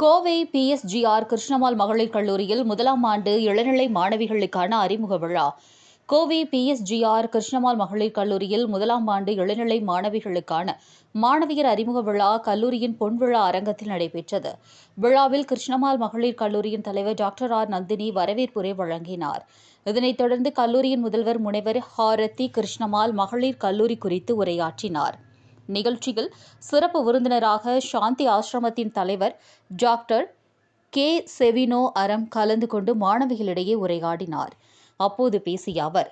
Kovai PSGR Krishnammal மகளிர் கல்லூரியில் முதலாம் ஆண்டு இளநிலை மாணவிகளுக்கான அறிமுக விழா. கோவை PSGR கிருஷ்ணம்மாள் மகளிர் கல்லூரியில் முதலாம் ஆண்டு இளநிலை மாணவிகளுக்கான மாணவியர் அறிமுக விழா கல்லூரியின் பொன்விழா அரங்கத்தில் நடைபெற்றது. விழாவில் கிருஷ்ணம்மாள் மகளிர் கல்லூரியின் தலைவர் டாக்டர் R. நந்தினி வரவேற்புரை வழங்கினார். இதனைத் தொடர்ந்து கல்லூரியின் முதல்வர் முனைவர் ஹாரதி கிருஷ்ணம்மாள் மகளிர் கல்லூரி குறித்து உரையாற்றினார். நிகழ்ச்சியில் சிறப்பு விருந்தினராக சாந்தி ஆசிரமத்தின் தலைவர் டாக்டர் K. செவினோ அரம் கலந்து கொண்டு மாணவிகளிடையே உரையாடினார். அப்போது பேசிய அவர்,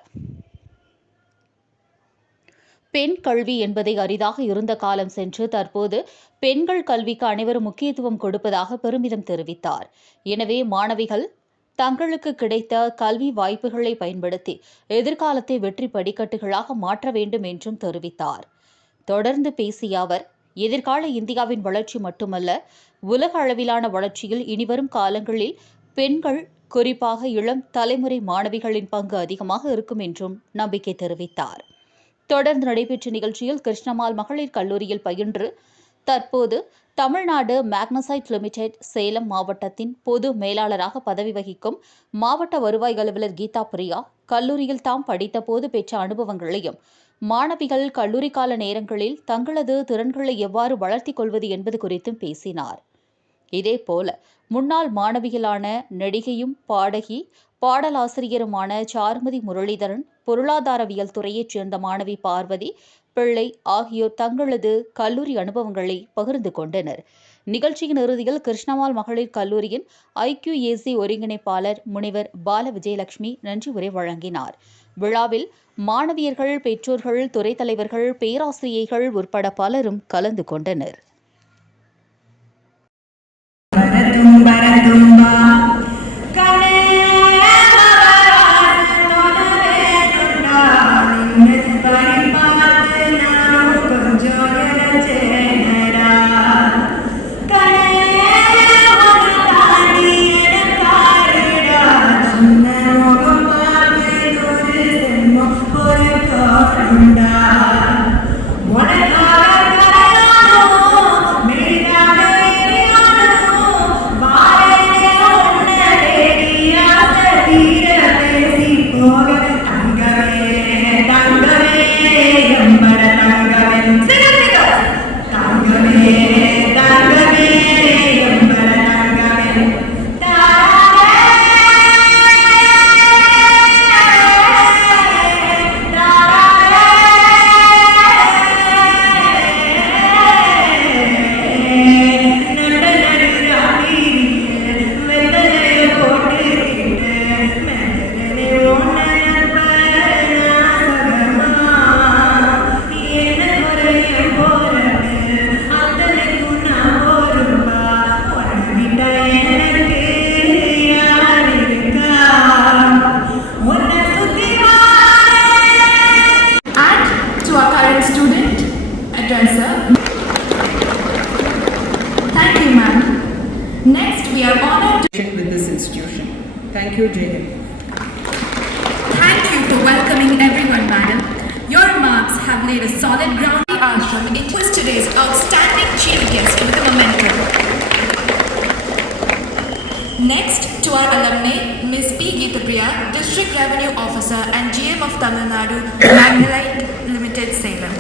பெண் கல்வி என்பதை அரிதாக இருந்த காலம் சென்று தற்போது பெண்கள் கல்விக்கு அனைவரும் முக்கியத்துவம் கொடுப்பதாக பெருமிதம் தெரிவித்தார். எனவே மாணவிகள் தங்களுக்கு கிடைத்த கல்வி வாய்ப்புகளை பயன்படுத்தி எதிர்காலத்தை வெற்றி படிக்கட்டுகளாக மாற்ற வேண்டும் என்றும் தெரிவித்தார். தொடர்ந்து பேசிய அவர், எதிர்கால இந்தியாவின் வளர்ச்சி மட்டுமல்ல, உலக அளவிலான வளர்ச்சியில் இனிவரும் காலங்களில் பெண்கள், குறிப்பாக இளம் தலைமுறை மாணவிகளின் பங்கு அதிகமாக இருக்கும் என்றும் நம்பிக்கை தெரிவித்தார். தொடர்ந்து நடைபெற்ற நிகழ்ச்சியில் கிருஷ்ணம்மாள் மகளிர் கல்லூரியில் பயின்று தற்போது தமிழ்நாடு மேக்னசைட் லிமிடெட் சேலம் மாவட்டத்தின் பொது மேலாளராக பதவி வகிக்கும் மாவட்ட வருவாய் அலுவலர் கீதா பிரியா கல்லூரியில் தாம் படித்தபோது பெற்ற அனுபவங்களையும், மாணவிகள் கல்லூரி கால நேரங்களில் தங்களது திறன்களை எவ்வாறு வளர்த்திக் கொள்வது என்பது குறித்தும் பேசினார். இதேபோல முன்னாள் மாணவிகளான நடிகையும் பாடகி, பாடலாசிரியருமான சாருமதி முரளிதரன், பொருளாதாரவியல் துறையைச் சேர்ந்த மாணவி பார்வதி பிள்ளை ஆகியோர் தங்களது கல்லூரி அனுபவங்களை பகிர்ந்து கொண்டனர். நிகழ்ச்சியின் இறுதியில் கிருஷ்ணம்மாள் மகளிர் கல்லூரியின் IQAC ஒருங்கிணைப்பாளர் முனைவர் பால விஜயலட்சுமி நன்றி உரை வழங்கினார். விழாவில் மாணவியர்கள், பெற்றோர்கள், துறைத் தலைவர்கள், பேராசிரியர்கள் உட்பட பலரும் கலந்து கொண்டனர். Thank you, ma'am. Next, we are honored with this institution. Thank you, Jaden. Thank you for welcoming everyone, madam. Your remarks have laid a solid ground. Ashram was today's outstanding chief guest with a memento. Next, to our alumni, Ms. P. Geethapriya, District Revenue Officer and GM of Tamil Nadu Magnolite Limited, Salem.